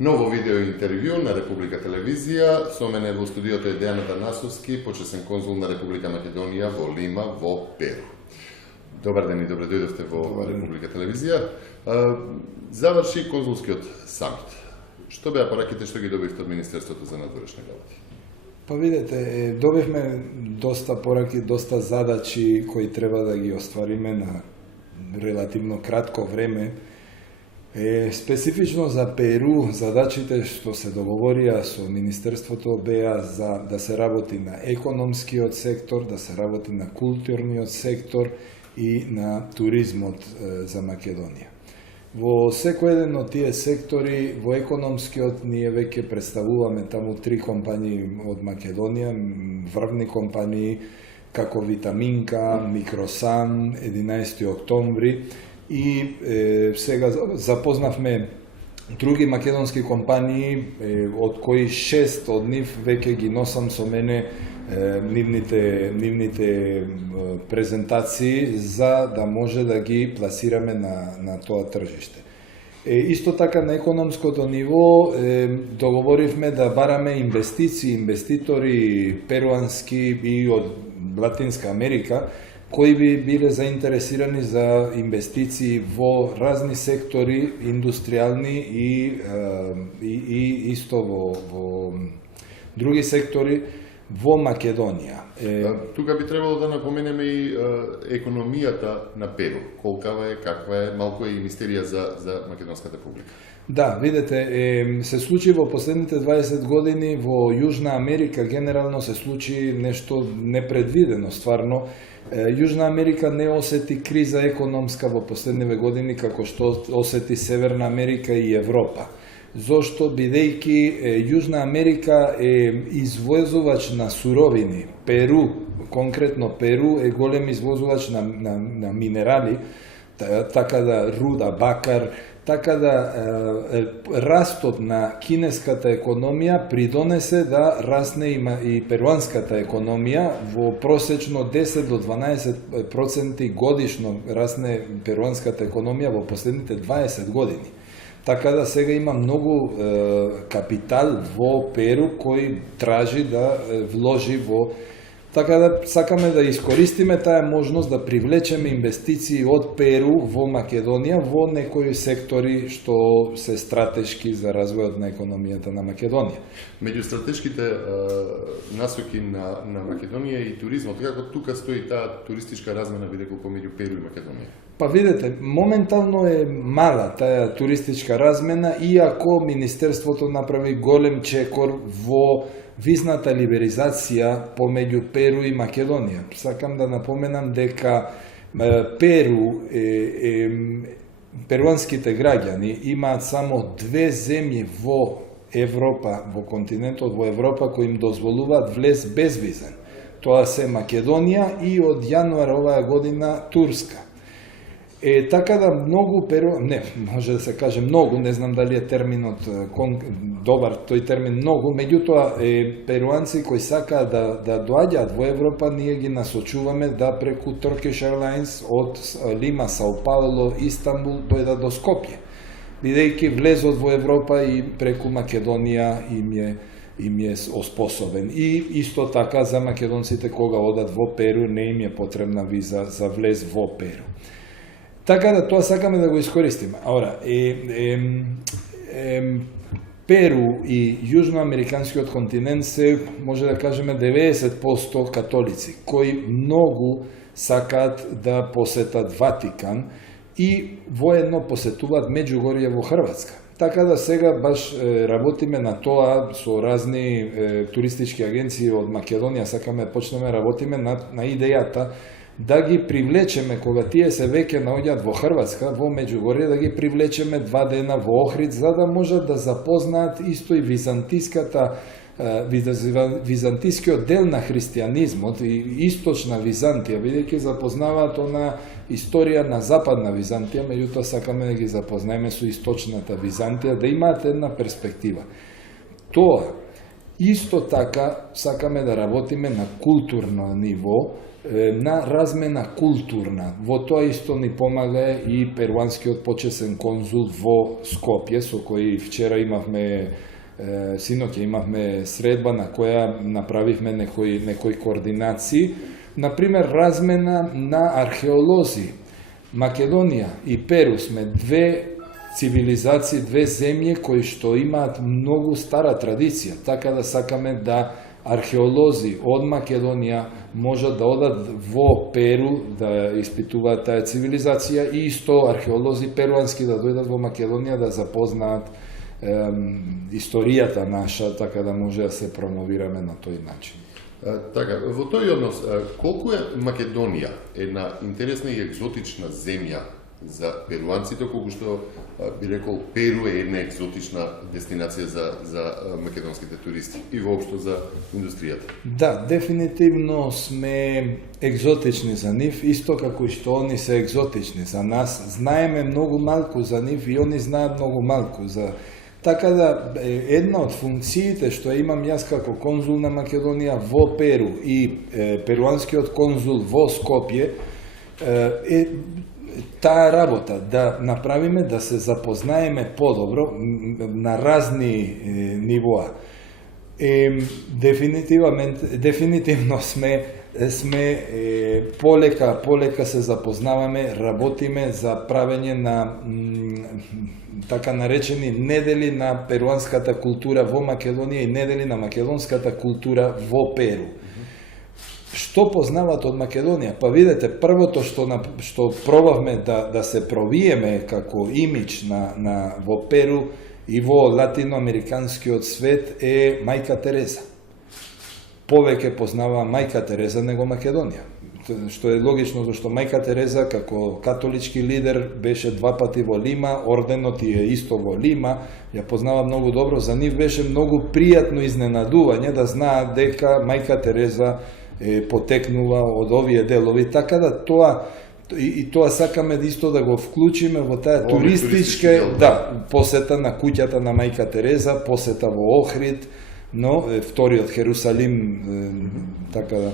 Ново видео интервју на Република Телевизија. Со мене во студиото е Дејан Атанасовски, почесен конзул на Република Македонија во Лима, во Перу. Добар ден и добре дојдовте во Република Телевизија. Заврши конзулскиот самит. Што беа пораките што ги добивте од Министерството за надворешни работи? Па видете, добивме доста пораки, доста задачи кои треба да ги оствариме на релативно кратко време. Специфично за Перу, задачите што се договорија со Министерството беа за да се работи на економскиот сектор, да се работи на културниот сектор и на туризмот за Македонија. Во секој еден од тие сектори, во економскиот, ние веќе представуваме таму 3 компанији од Македонија, врвни компанији како Витаминка, Микросан, 11 октомври, и сега запознавме други македонски компанији, од кои 6 од нив веќе ги носам со мене нивните презентации за да може да ги пласираме на тоа тржиште. Исто така на економското ниво договоривме да бараме инвеститори перуански и од Латинска Америка, кои би биле заинтересирани за инвестиции во разни сектори, индустријални и исто во други сектори во Македонија. Тука би требало да напоменеме и економијата на Перу. Колкава е, каква е, малку е и мистерија за Македонската публика. Да, видете, се случи во последните 20 години во Јужна Америка, генерално се случи нешто непредвидено, стварно. Јужна Америка не осети криза економска во последниве години како што осети Северна Америка и Европа. Зошто, бидејќи Јужна Америка е извозувач на суровини. Перу, конкретно Перу, е голем извозувач на минерали, така да руда, бакар, така да растот на кинеската економија придонесе да расне и перуанската економија. Во просечно 10 до 12% годишно расне перуанската економија во последните 20 години. Така да сега има многу капитал во Перу кој тражи да вложи во. Така да сакаме да искористиме таа можност да привлечеме инвестиции од Перу во Македонија во некои сектори што се стратешки за развојот на економијата на Македонија. Меѓу стратешките насоки на Македонија и туризмот, како тука стои таа туристичка размена бидејќи помеѓу Перу и Македонија? Па видете, моментално е мала таа туристичка размена, иако Министерството направи голем чекор во визната либерализација помеѓу Перу и Македонија. Сакам да напоменам дека Перу, перуанските граѓани имаат само 2 земји во Европа, во континентот во Европа, кои им дозволуваат влез безвизен. Тоа се Македонија и од јануар оваа година Турска. Така да многу не, може да се каже многу, не знам дали е терминот добар, тој термин многу, меѓутоа перуанци кои сакаат да доаѓаат во Европа, ние ги насочуваме да преку Turkish Airlines од Лима, Сао Пауло, Истанбул дојдат до Скопје. Бидејќи влезот во Европа и преку Македонија им е оспособен. И исто така за македонците кога одат во Перу, не им е потребна виза за влез во Перу. Така да тоа сакаме да го искористиме. Перу и јужноамериканскиот континент се, може да кажеме, 90% католици, кои многу сакаат да посетат Ватикан и воедно посетуваат Меѓугорје во Хрватска. Така да сега баш работиме на тоа со разни туристички агенции од Македонија, сакаме да почнеме работиме на идејата да ги привлечеме, кога тие се веќе наоѓаат во Хрватска, во Меѓугорје, да ги привлечеме 2 дена во Охрид, за да можат да запознаат исто и византискиот дел на христијанизмот и источна Византија, бидејќи запознаваат она историја на западна Византија, меѓутоа сакаме да ги запознаеме со источната Византија, да имаат една перспектива. Тоа Исто така, сакаме да работиме на културно ниво, на размена културна. Во тоа исто ни помага и перуанскиот почесен конзул во Скопје, со кој вчера имавме, синоќа имавме средба на која направивме некои координации. Например, размена на археолози. Македонија и Перу сме две цивилизации, две земји кои што имаат многу стара традиција, така да сакаме да археолози од Македонија можат да одат во Перу да испитуваат таа цивилизација и исто археолози перуански да дојдат во Македонија да запознаат историјата наша, така да може да се промовираме на тој начин. Така, во тој однос, колку е Македонија една интересна и екзотична земја за перуанците, колку што би рекол Перу е една екзотична дестинација за македонските туристи и воопшто за индустријата? Да, дефинитивно сме екзотични за нив, исто како и што они се екзотични за нас. Знаеме многу малку за нив и они знаат многу малку за. Така да, една од функциите што имам јас како конзул на Македонија во Перу и перуанскиот конзул во Скопје е таа работа, да направиме да се запознаеме подобро на разни нивоа. Дефинитивно сме полека се запознаваме, работиме за правење на така наречени недели на перуанската култура во Македонија и недели на македонската култура во Перу. Што познават од Македонија? Па видете, првото што пробавме да се провиеме како имидж во Перу и во латиноамериканскиот свет е Мајка Тереза. Повеќе познава Мајка Тереза него Македонија. Што е логично, зашто Мајка Тереза како католички лидер беше 2 пати во Лима, орденот е исто во Лима, ја познава многу добро, за нив беше многу пријатно изненадување да знаат дека Мајка Тереза потекнува од овие делови, така да тоа сакаме исто да го вклучиме во таа туристичка посета на куќата на Мајка Тереза, посета во Охрид, но вториот Херусалим, така да